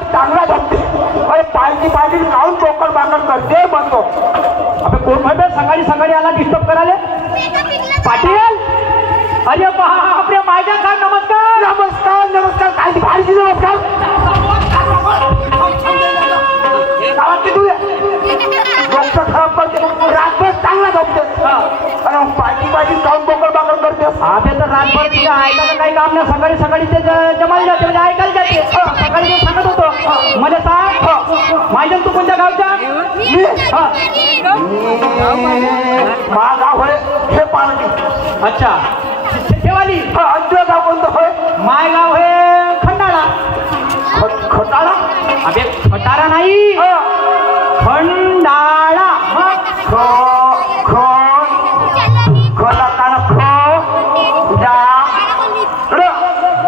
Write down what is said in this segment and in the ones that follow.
रस्त्यावर चांगला जमते. अरे पायची पाटील काऊन चोकर बाकर करते म्हणतो. अबे कोण म्हणतो सकाळी सकाळी आला डिस्टर्ब करायला. पाटील अरे बापरे माझ्या काय नमस्कार. नमस्कार नमस्कार काय भारीची नमस्कार. डॉक्टर खराब करते रातभर चांगला जमते. अरे पायची पाटील काऊन चोकर बाकर करते. अबे तर रातभर तिला ऐकायला काही काम नाही. सकाळी सकाळी ते जमायला जाते म्हणजे ऐकायला जाते. सकाळी ते सांगत होतो मला सांग माझ्या तू कोणत्या गावच्या. माझं गाव होय हे पार्टी. अच्छा ठेवाली. अंजय गाव कोणतं होय. माय गाव हे खंडाळा. खटाळा. अबे खटारा नाही खंडाळा.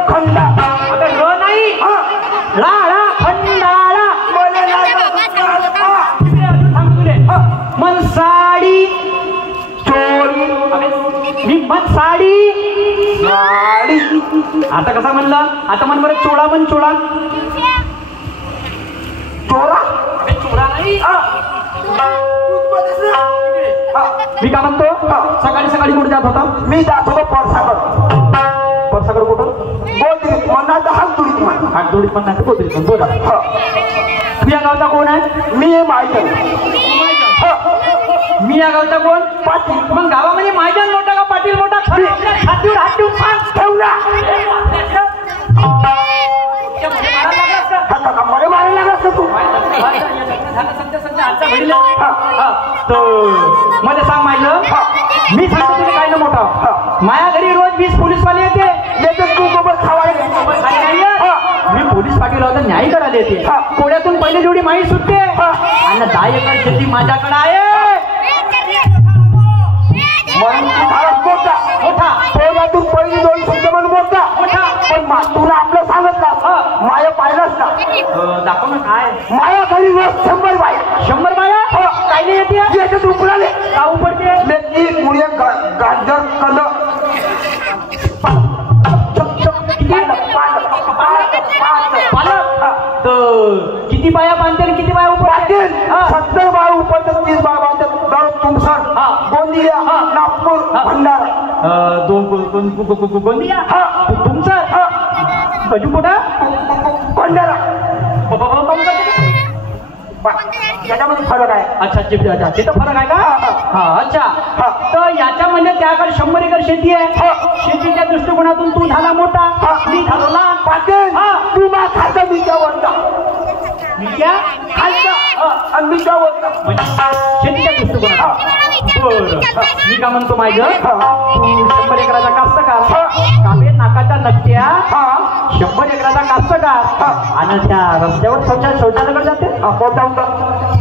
खंडा. अबे र नाही राळा खंडाळा. मनसाडी चोरी. मी मनसाडी. साडी. आता कसा म्हणलं आता म्हण बरं चोळा म्हण चोळा. चोरा. चोळा नाही. मी काय म्हणतो सकाळी सकाळी कुठे जात होता. मी जात होतो परसागर. परसागर कुठं. बोलते मनाचा हात तुडीत म्हणा. हात जोडीत पण नाही बोलते बोला. तुझ्या गावचा कोण आहे. मी हे माहिती. मी या गावचा कोण पाटील. मग गावामध्ये माझ्या मोठा का पाटील मोठा छातीवर हात ठेवून सांग ठेवला. मला मारायला लागला असतं तू. मध्ये सांग माझं मी सांगतो तुला काय ना मोठा. माझ्या घरी रोज 20 पोलीसवाले येते. तू गोबर खावायला. मी पोलीस पाटील होता न्याय करायला येते. कोड्यातून पहिले जेवढी माहिती सुटते आणि 10 एकर शेती माझ्याकडे आहे. मोठा मोठा पोरातून पहिली 2 शब्द म्हणून मोठा मोठा. पण तुला आपलं सांगितलं माया पाहिलंच ना. दाखव ना काय माया घरी रोज 100 बाया. 100 बाया काय नाही येते. याच्यात उकळाले का उपडते मेथी मुळे गाजर कल पालक किती बाया बांधते आणि किती बाया उपडते. 70 बाया उपडतात. 30 बाया बांधतात. तुमसर गोंदिया नागपूर भंडारा. गोंदिया तुमचं कधी कुठं भंडारा. याच्यामध्ये फरक आहे. अच्छा ते तर फरक आहे का. हा अच्छा तर याच्यामध्ये त्याकडे 100 एकर शेती आहे. शेतीच्या दृष्टिकोनातून तू झाला मोठा मी झालो लहान. पाटील तू मा खातं मी जेवण मी क्या खायचं आणि मी जेवण शेतीच्या दृष्टिकोनात. बरं मी का म्हणतो माझं तू 100 एकराचा कास्तकार काबे नाकाच्या नक्क्या 100 एकराचा कास्तकार आणि त्या रस्त्यावर शौचालयाकडे जाते.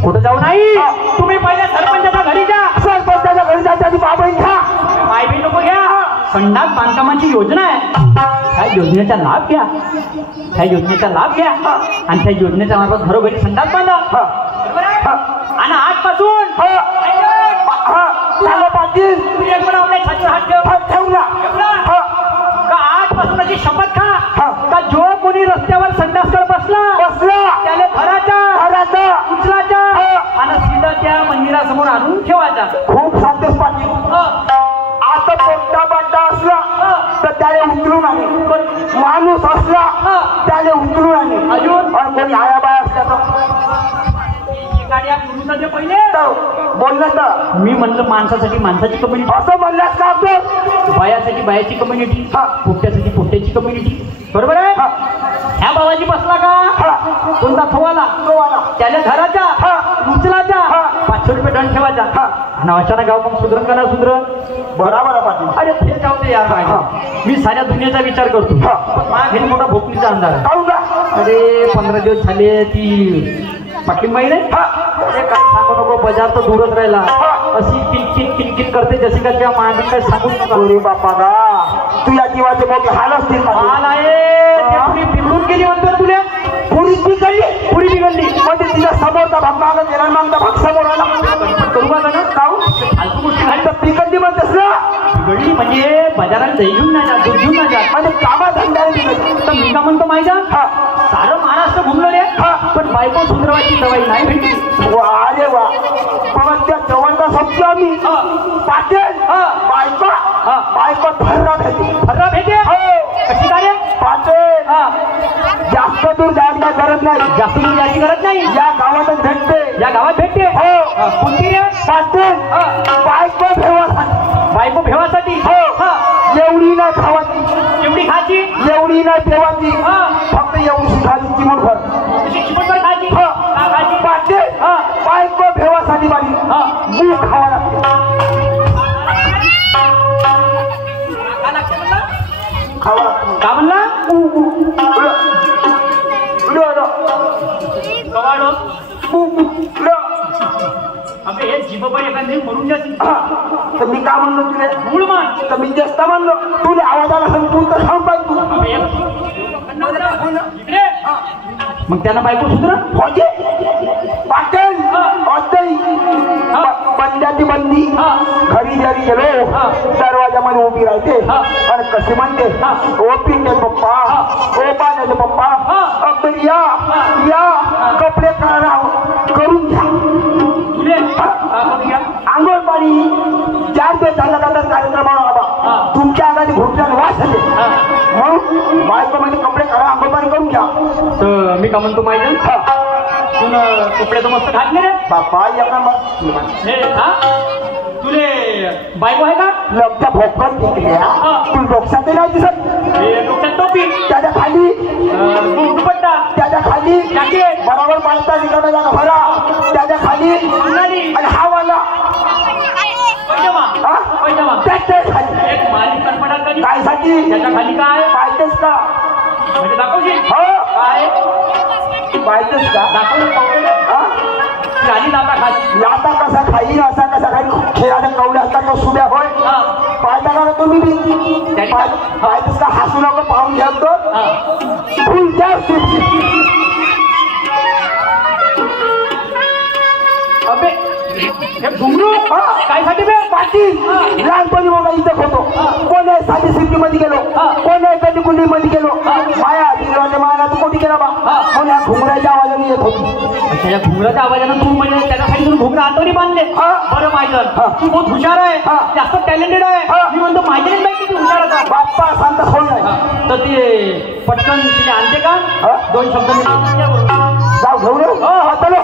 कुठं जाऊ नाही. तुम्ही पहिल्या सरपंचाच्या घरी जा. सरपंचाच्या घरी जाते आणि बाबा घ्या. पाय बी नको घ्या. संडास बांधकामाची योजना आहे. त्या योजनेचा लाभ घ्या. त्या योजनेचा लाभ घ्या आणि त्या योजनेच्या मार्फत घरोघरी संडास बांधा. आणि आजपासून पाटील आपल्या छातीवर हात ठेव. ठेवला का आजपासून अशी शपथ खा का जो कोणी रस्त्यावर संडासकर बसला त्याला घराचा उचलाचा आणि सीधा त्या मंदिरासमोर आणून ठेवायचा. खूप सांगतेस पाटील. आता कोणता बांधा असला तर त्याला उचलून आले. माणूस असला त्याला उचलून आले. अजून कोणी आया बाया असल्या तर पहिले बोललं तर मी म्हणलं माणसासाठी माणसाची कम्युनिटी असं म्हणल्यास का आपण. बायासाठी बायाची कम्युनिटी पोट्यासाठी पोट्याची कम्युनिटी. बरोबर आहे. ह्या बाबाजी बसला का कोणता थोवाला त्याला घराचा उचलाचा 500 रुपये दंड ठेवायचा. आणि अचानक गाव मग सुधरण का ना सुधरण. बरोबर पाटील. अरे ते जाऊ दे यार. मी साऱ्या दुनियाचा विचार करतो. माझ्या घरी मोठा भोपळीचा अंधार आहे. अरे 15 दिवस झाले ती पाठिंबाई नाही काय सांगू नको. बाजार तर दूरच राहिला. अशी किलकिट किलकिट करते जशी का त्या माणूस काय सांगू नको. बापा गा तू या जीवाचे मोठे हाल असतील. हाल आहे बिघडून गेली म्हणतो तुला. पुरी बिघडली म्हणजे तिला समोरचा भाग मागत गेला मागचा भाग समोर आला. करू का ना काऊ फालतू गोष्टी घाली. तर बिघडली म्हणतेस ना. बिघडली म्हणजे बाजारात दही घेऊन नाही जात दूध घेऊन नाही जात म्हणजे कामा धंद्याने बिघडली. तर मी का म्हणतो माहिती सारं महाराष्ट्र घुमलो रे. वा रे वा मग त्या जवळचा शब्द आम्ही पाटील बायको भरला भेटे कशी काय रे? पाटील जास्त दूर जायला गरज नाही. जास्त दूर जायची गरज नाही. या गावातच भेटते. या गावात भेटते. हो. कोणती रे? पाटील बायको भेवासाठी. बायको भेवासाठी. एवढी नाही खावाची. एवढी खायची. एवढी नाही ठेवायची. फक्त एवढी खाली चिमूटभर. चिमूटभर खायची. पाटील बायको भेवासाठी माझी मूग खावा लागते. खावा का म्हणला? अबे हे जीभ एखादी म्हणून जातील. तर मी का म्हणलो तुला मूळ मान. तर मी जास्त म्हणलो तुला आवाजाला संपून तर सांग पाहिजे इकडे. मग त्यांना बायको सुधर होते. पाटील बंद्याची बंदी घरी जरी गेलो दरवाजामध्ये उभी राहते आणि कशी म्हणते ओ पिंटे पप्पा ओ पाण्याचे पप्पा अगदी या कपडे करून घ्या. आंघोळ पाणी 4 दिवस झाला जातात कार्यक्रमाला तुमच्या अंगाने घुटण्याला वास येते. मग बायको म्हणजे कपडे करा आंघोळ पाणी करून घ्या. तर मी का म्हणतो माहिती तुला कपडे तर मस्त घातले रे बापा. तुले बायको आहे का? लग्न भोकत तू डोक्यात नाही दिसत. डोक्यात टोपी. त्याच्या खाली दुपट्टा. त्याच्या खाली जॅकेट. बरोबर पाळता निघाला भरा. त्याच्या खाली आणि हा वाला त्याच्या खाली एक मालिक कनपडाल कधी काय साठी त्याच्या खाली काय पाहिजेच का? म्हणजे दाखवशील हो काय पाहिजेच का? दाखवलं खाली लाता खाली. लाता कसा खाई असा कसा खाई खेळाच्या कवड्या असतात सुब्या होय. पाहिजे का तुम्ही पाहिजेच का? हसू नको पाहून घ्या फुल जास्त. अबे हे घुंगरू काय साठी बे? पाटील लहानपणी मला इथं होतो. कोण्या साधी सिटीमध्ये गेलो कोण्या गल्लीकुंडीमध्ये गेलो माया दिवाच्या माया तू कोणी गेला बा म्हणून ह्या घुंगराच्या आवाजाने येत होती. या घुंगराच्या आवाजानं तू म्हणजे त्याच्यासाठी तुम्ही घुंगरा हातावरी बांधले. बरं माहिती तू बहुत हुशार आहे. जास्त टॅलेंटेड आहे. मी म्हणतो माहिती नाही किती हुशार आहे. बाप्पा सांगता सोड नाही तर ते पटकन तिने आणते का 2 शब्द मी जाऊ घेऊन चलो.